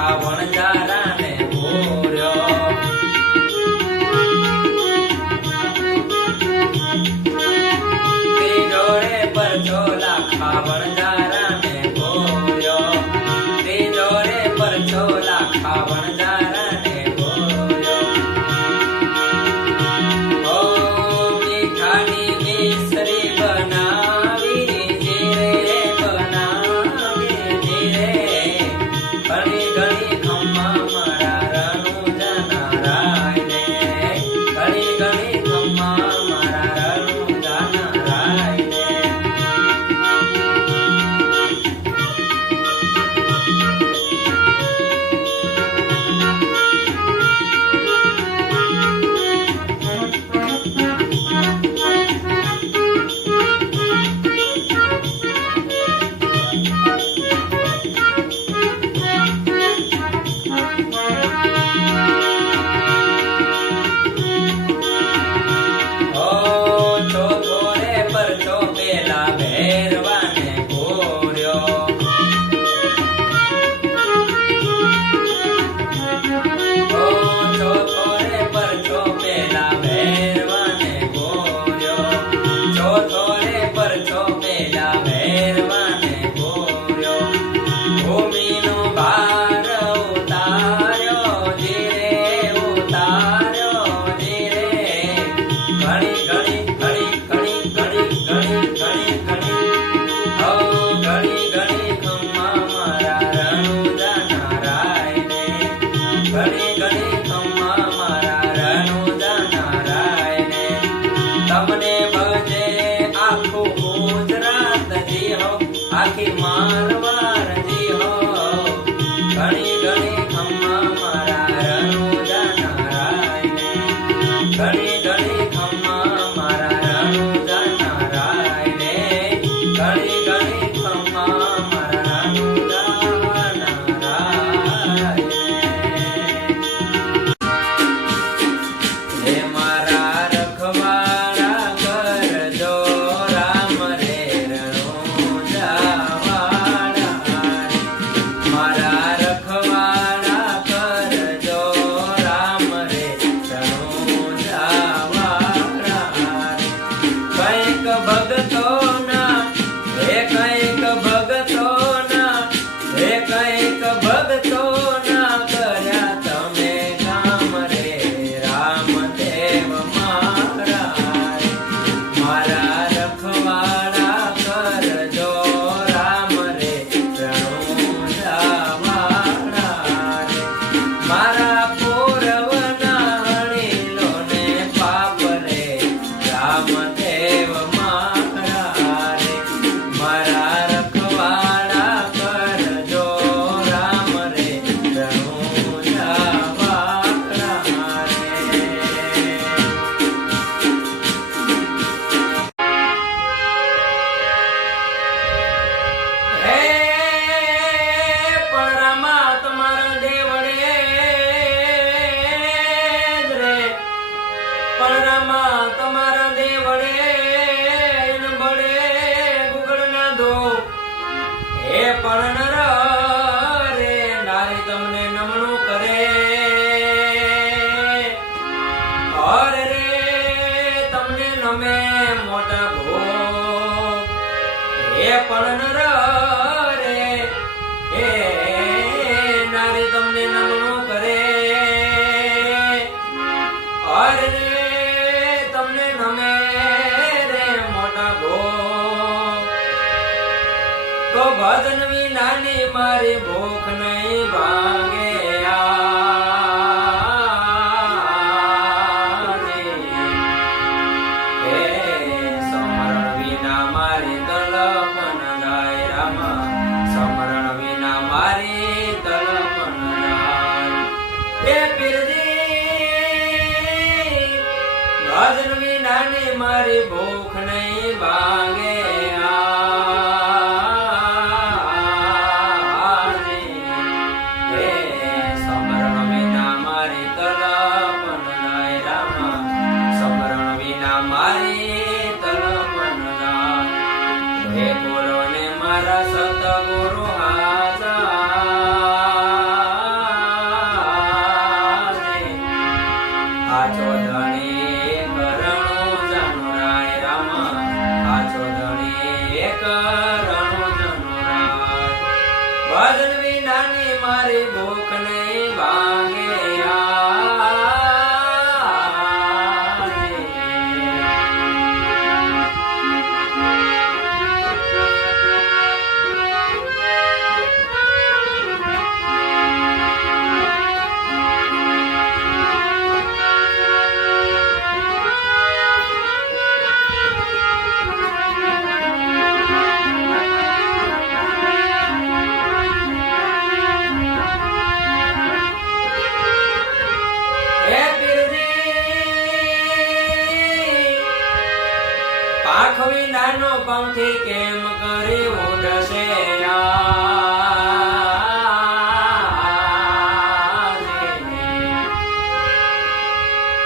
લાખા વણજારાને ભોર્યો ત્રીજો રે પરચો લાખા વણજારાને ભોર્યો ત્રીજો રે પરચો લાખા વણજારાને ભોર્યો ઓ મીઠાની મિસરી બનાવી જીરે બનાવી જીરે ઘણી ઘણી ખમ્મા મારા રણુજા નારાય ને ઘણી ઘણી ખમ્મા મારા રણુજા નારાય ને આખી મારવાર જી હો ઘણી ઘણી ખમ્મા મારા રણુજા નારાય ને ઘણી ઘણી ખમ્મા મારા રણુજા નારાય ને ઘણી ઘણી ખમ્મા મારા રણુજા નારાય ને મારા રખવાળા કરજો રામ રે તમારા દેવડે બળે ગુગળ ના દો હે પણ રે નારી તમને નમણું કરે ઓર રે તમને નમે મોટા ભો હે પણ રે હે નારી તમને નમણું કરે ઓર રે તો ભજન વિનાની મારી ભૂખ નહીં ભાંગે સમરણ વિના મારી તલપન જાય રામા સમરણ વિના મારી તલપન જાય હે પીરજી ભજન વિનાની મારી ભૂખ નહીં ભાંગે મારા સતગુરુ હાજા ભજન વિનાની મારી ભૂખ નહીં ભાંગે પાખ વિનાનો પંખી કેમ કરી ઉડશે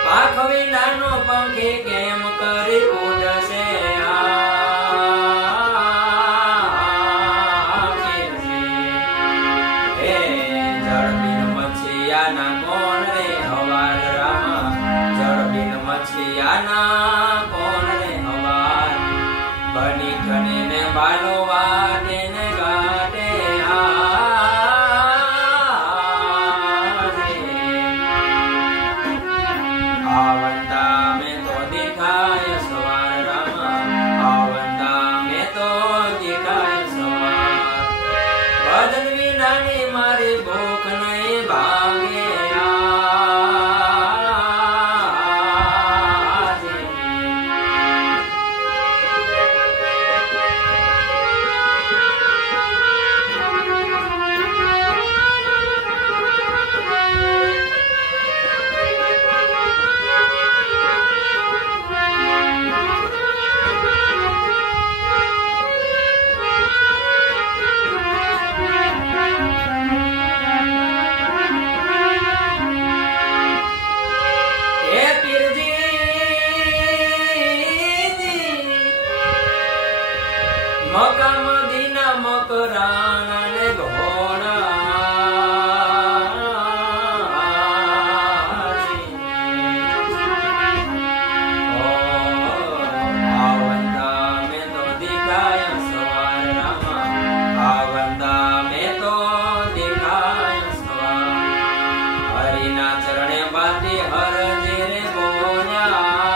પાખ વિનાનો પંખી કેમ કરી ઉડશે જળબીન મચ્છિયાના કોણ રે હવાર રામા જળબીન મચ્છિયાના કોણ રે બની ખને બાલો વાટે ને ગાટે આવંતા મેં તો દેખાય સવાર રામા આવંતા મેં તો દેખાય સવાર ભજન વિનાની મારી ભૂખ નહીં ભાંગે મકા મદીના મકરાણા ને ઘોડા આવંતા મેં તો દેખાય સવાર રામા આવંતા મેં તો દેખાય સવાર હરિના ચરણે બાતી હરજે રે બોલ્યા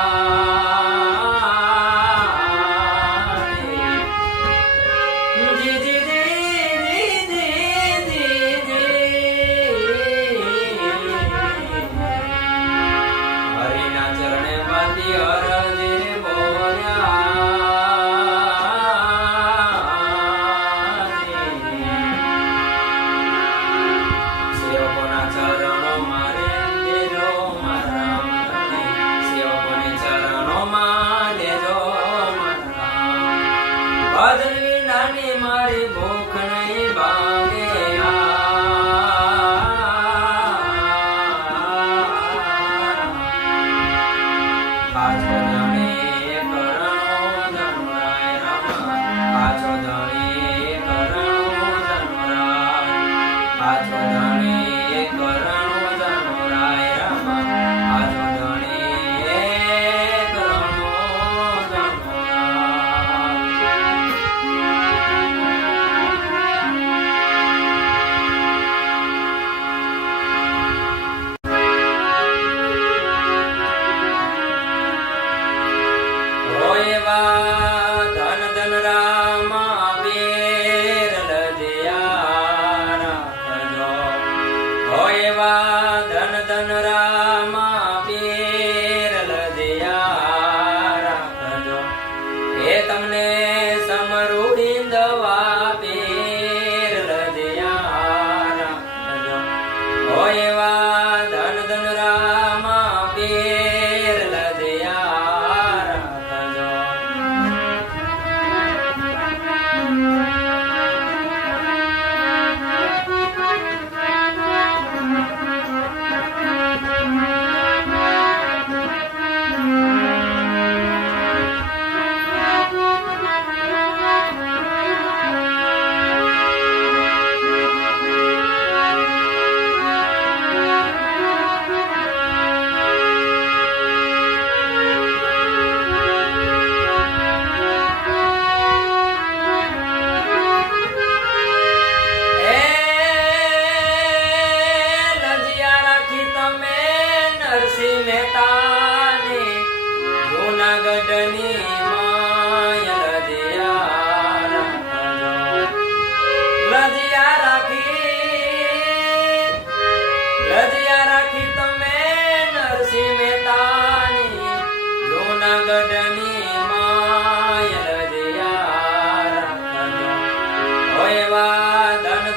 ભજન વિનાની મારી ભૂખ નહીં ભાંગે પાછો ધણી કરણો ધનુરાય રામા પાછો ધણી કરણો ધનુરાય પાછો ધણી કરણો ધનુરાય રામા પાછો ધણી કરણો ધનુરાય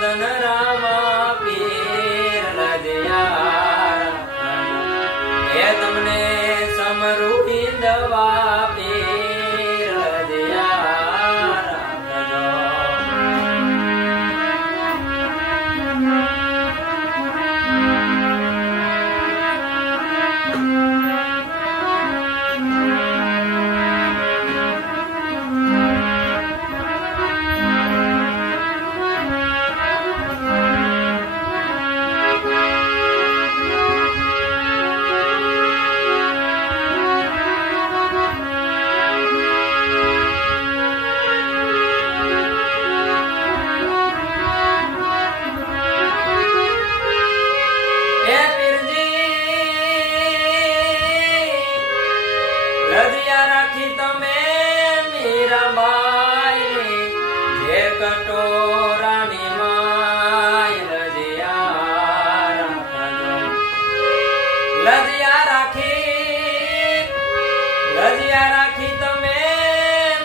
ધન રામા પીર રજિયા એ તમને સમરૂ હિંદવા પીર રજિયા રાખજો. રજિયા રાખી તમે મીરાબાઈ જે કટોરાની માય રજિયા રાખજો. રજિયા રાખી તમે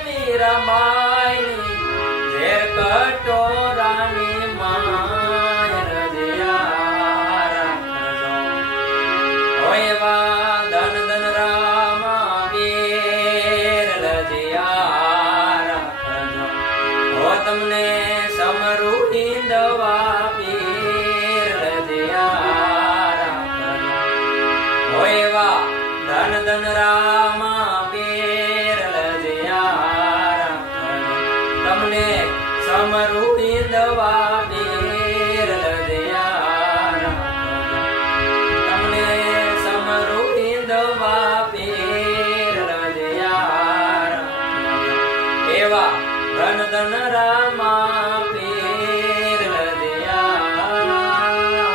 મીરાબાઈ જે કટોરાની માય રજિયા રાખજો. હોય એવા ધન ધન રામા પીર રજિયા રાખજો. હો તમને સમરૂ હિંદવા પીર રજિયા રાખજો. હો એવા ધન ધન રામા પીર રજિયા રાખજો. તમને સમરૂ હિંદવા પીર રજિયા રાખજો. તમને સમરૂ હિંદવા પીર રજિયા રાખજો. એવા ધન ધન રામા પીર રજિયા રાખજો.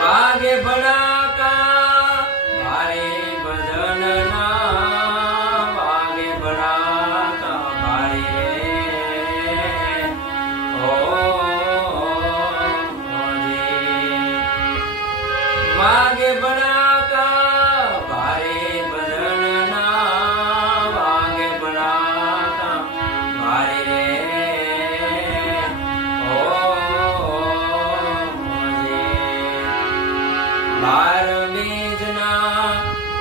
વાગે ભડાકા ભારે ભજનના વાગે ભડાકા ભારે વાગે ભડાકા ભારે ભજનના વાગે ભડાકા ભારે બાર બીજના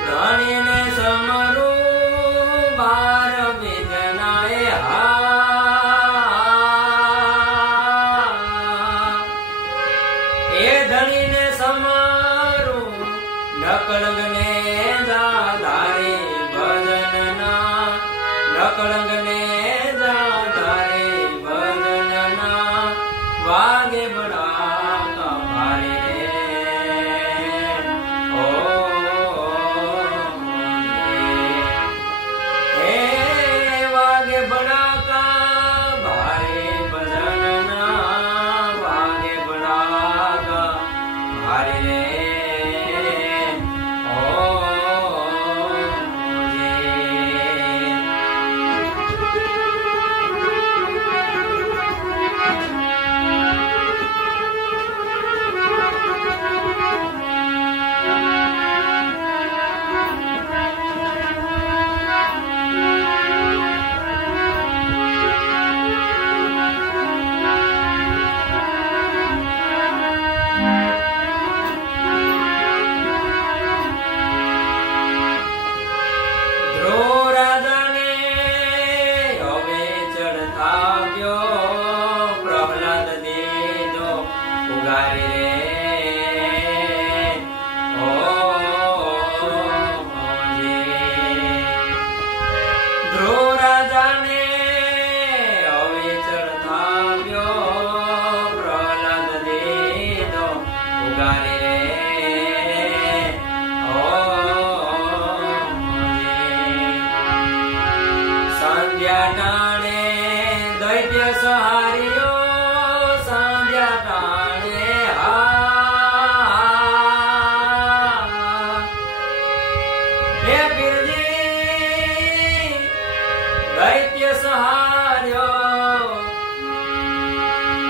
ધણીને સમરું બાર બીજના એ ધણીને સમરું નકળંગને જાધારે ભજનના નકળંગને જાધારે ભજનના વાગે ભડાકા ભારે વાગે ભડાકા ભારે ભજનના વાગે ભડાકા ભારે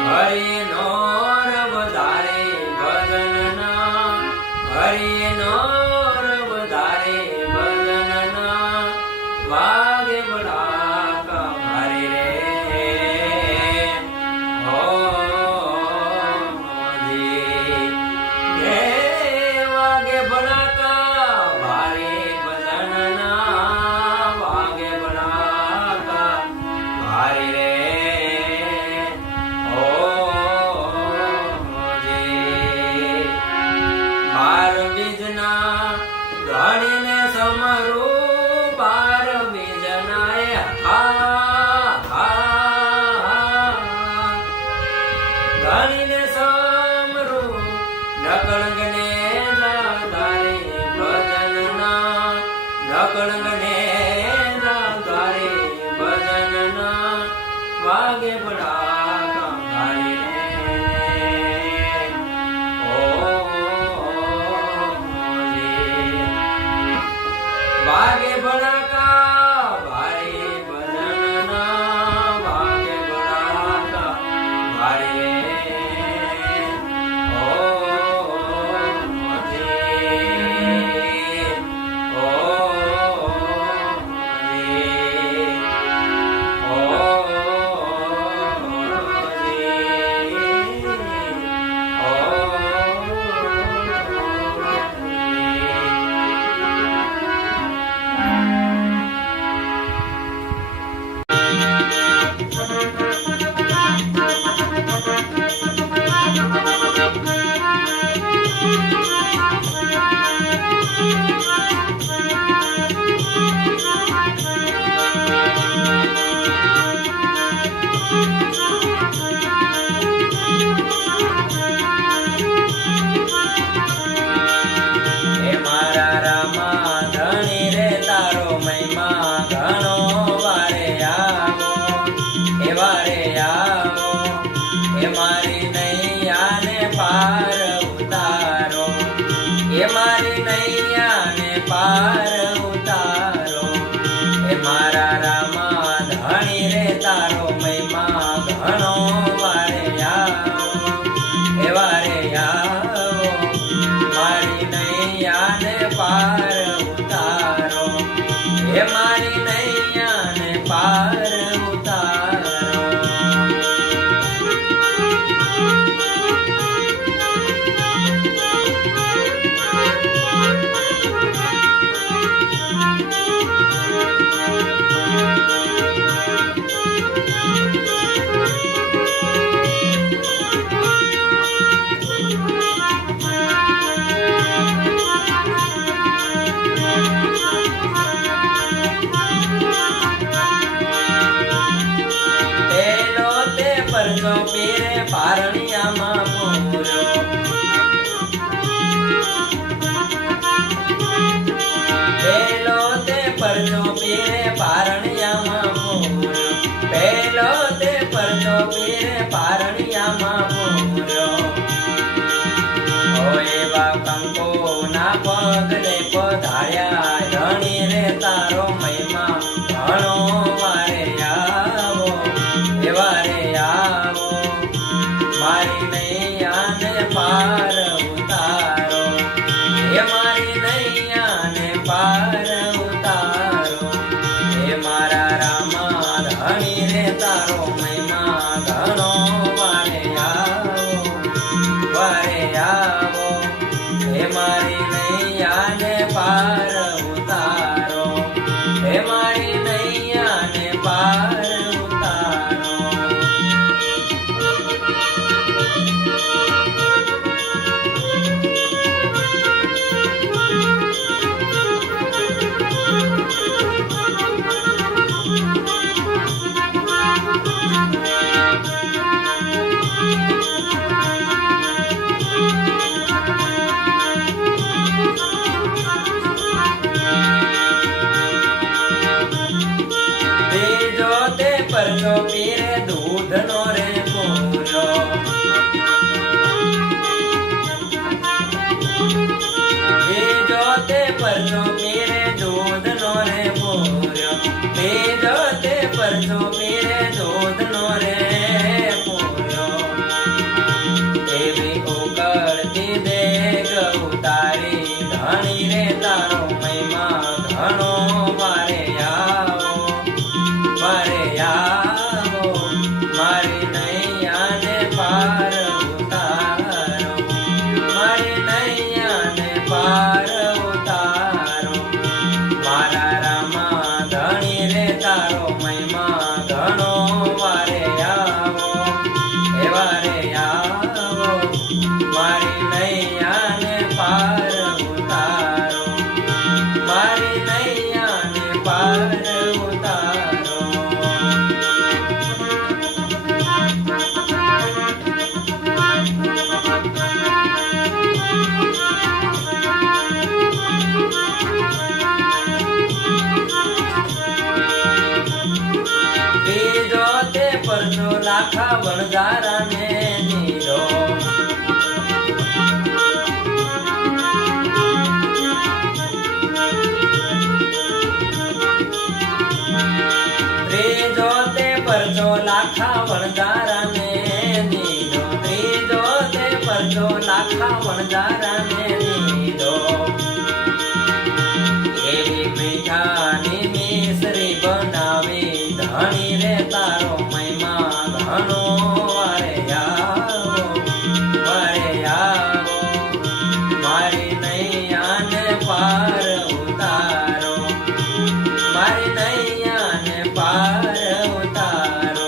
હરિ નો વધારે ભજન સમરું નકળંગને દ્વારે ભજનના નકળંગને દ્વારે ભજનના વાગે ભડા કાંગારે વાગે ભડાકા ભારે ભજનના વાગે ભડાકા ભારે મારી નૈયાને પાર ઉતારો એ મારા રામા ધણી રે તારો મહિમા ઘણો વારે આવો એ વારે આવો મારી નૈયાને પાર ઉતારો એ મારી નૈયાને પાર ઉતારો પરજો પીરે પારણિયામાં પૂર્યો પેલો તે પરજો પીરે પારણિયામાં પૂર્યો પેલો તે પરજો પીરે પારણિયામાં પૂર્યો ઓ એવા કંકો ના પગલે પધાર્યા ધણી રે તારો મહિમા ઘણો વારે આવો વારે આવો મારી નૈયાને પાર ઉતારો એ મારી નૈયાને પાર ઉતારો એ મારા રામા ધણી રે તારો મહિમા ઘણો વારે આવો એ મારી નૈયાને પાર ઉતારો એ મારી નૈયાને પાર ઉતારો કરજો લાખા વણજારાને દીધો એવી મીઠાની મિસરી બનાવી ધણી રે તારો મહિમા ઘણો વારે આવો મારી નૈયાને પાર ઉતારો મારી નૈયાને પાર ઉતારો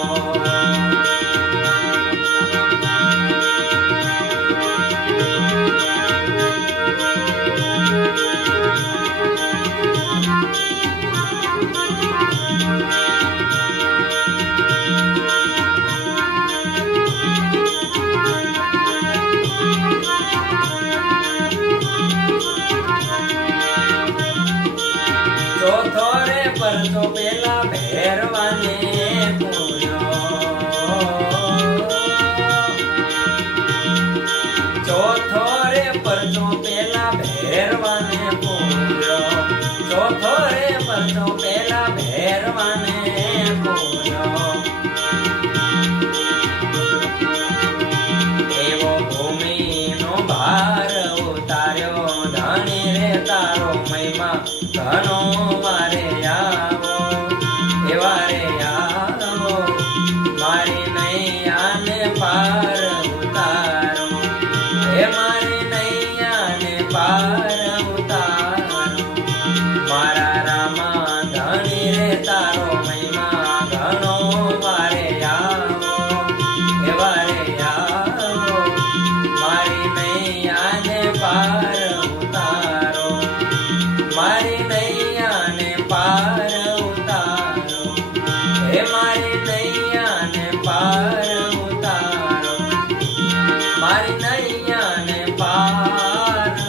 ચોથો રે પરચો પેલા ભેરવાને પૂર્યો ચોથો રે પરચો પેલા ભેરવાને પૂર્યો ચોથો રે પરચો પેલા ભેરવાને પૂર્યો એવો ભૂમિનો ભાર ઉતાર્યો ધણી રે તારો મહિમા ઘણો વારે આવો મારી નૈયાને પાર ઉતારો હે મારી નૈયાને પાર ઉતારો મારા રામા ધણી રે તારો મહિમા ઘણો વારે આવો મારી નૈયાને પાર ઉતારો મારી નૈયાને પાર ઉતારો હે મારી નૈયાને પાર ઉતારો મારી નૈયાને પાર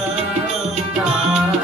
ઉતારો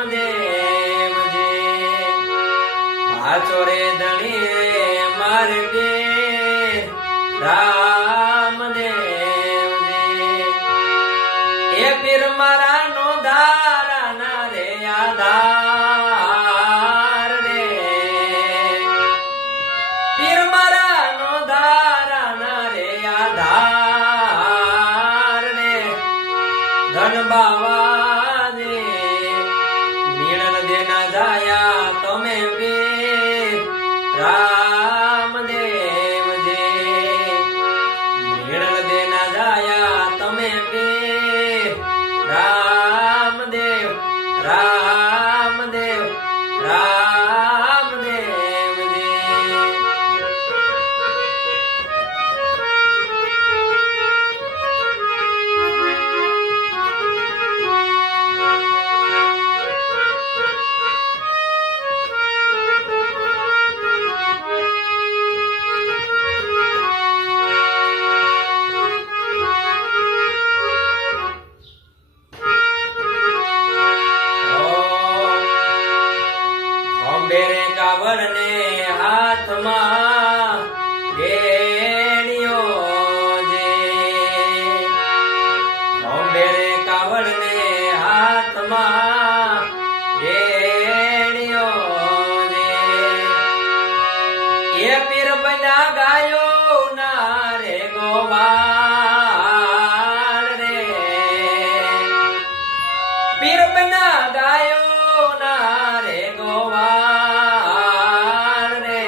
રામદેવજી હાચો રે ધણી રે મારે પીર રામદેવજી એ પીર મારા નો ધારા ના રે આધાર રે પીર મારા નો ધારા ના રે આધાર રે ધન બાવાજી મિળન દેના જાયા તમે પીર રામદેવજી મિળન દેના જાયા તમે પીર રામદેવ રામદેવ રામદેવજી અંબેરે કાવડ ને હાથમાં ગેણિયો જે અંબેરે કાવડ ને હાથમાં ગેણિયો જે એ પીર બન્યા ગાયો ના રે ગોવાળ રે પીર બન્યા ગાયો ના રે ગોવાળ રે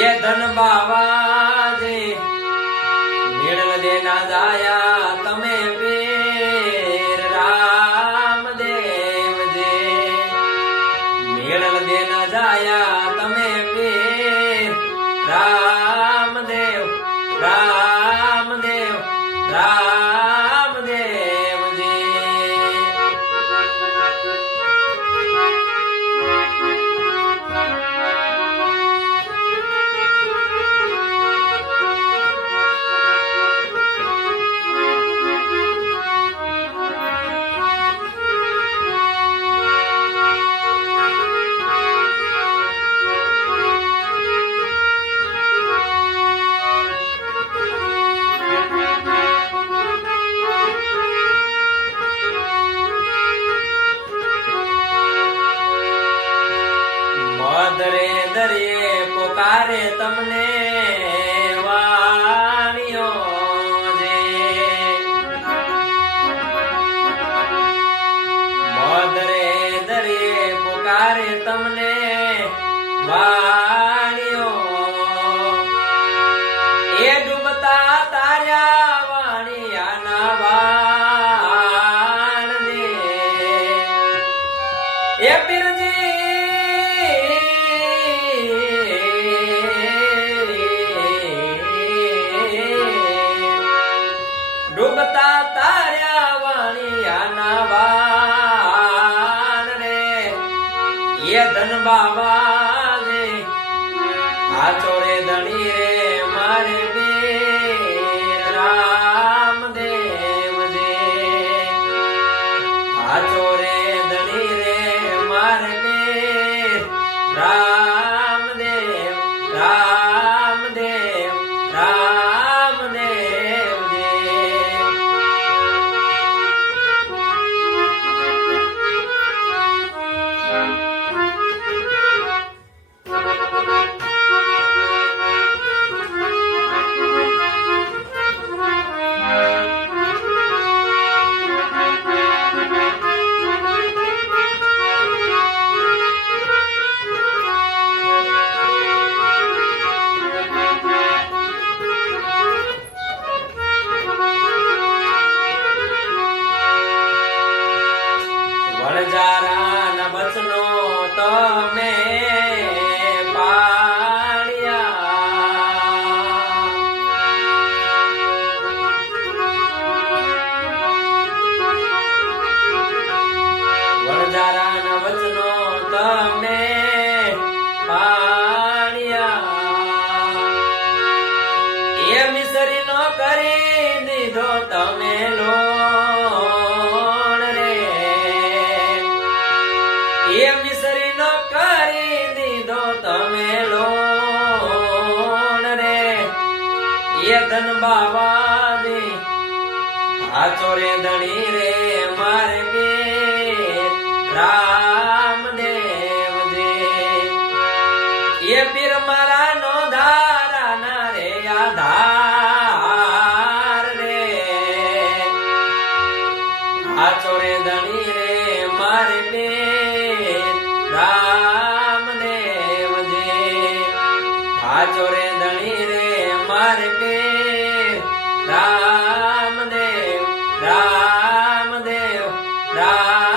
એ ધન બાવાજી મેળવ દેના જાયા તમે પીર રામદેવજી મેળવ દેના જાયા તમે પીર રામદેવ રામદેવ રામદેવજી મધરે દરિયે પોકારે તમને વાણીઓ જે મધરે દરિયે પોકારે તમને વાણીઓ એ ડૂબતા તાર્યા વાણિયાના વાણ ને એ પીરજી ડૂબતા તાર્યા વાણિયાના વાણ રે એ ધન બાવાજી હાચો રે ધણી રે મારે પીર રામદેવજી હાચો રે ધણી રે મારે પીર રામદેવ રામદેવ રામદેવજી વણજારાના વચનો તમે પાળ્યા વણજારાના વચનો તમે પાળ્યા એ મિસરીનો કરી દીધો તમે લોણ રે એ મિસરી નો કરી દીધો તમે લોણ રે એ ધન બાવાની હાચો રે ધણી રે મારે બે રામદેવ દે એ પીર મારા નો ધારા ના રે આધાર રે હાચો રે ધણી રે મારે બે રામદેવ દે હાચો રે ધણી રે મારે બે રામદેવ રામદેવ રામ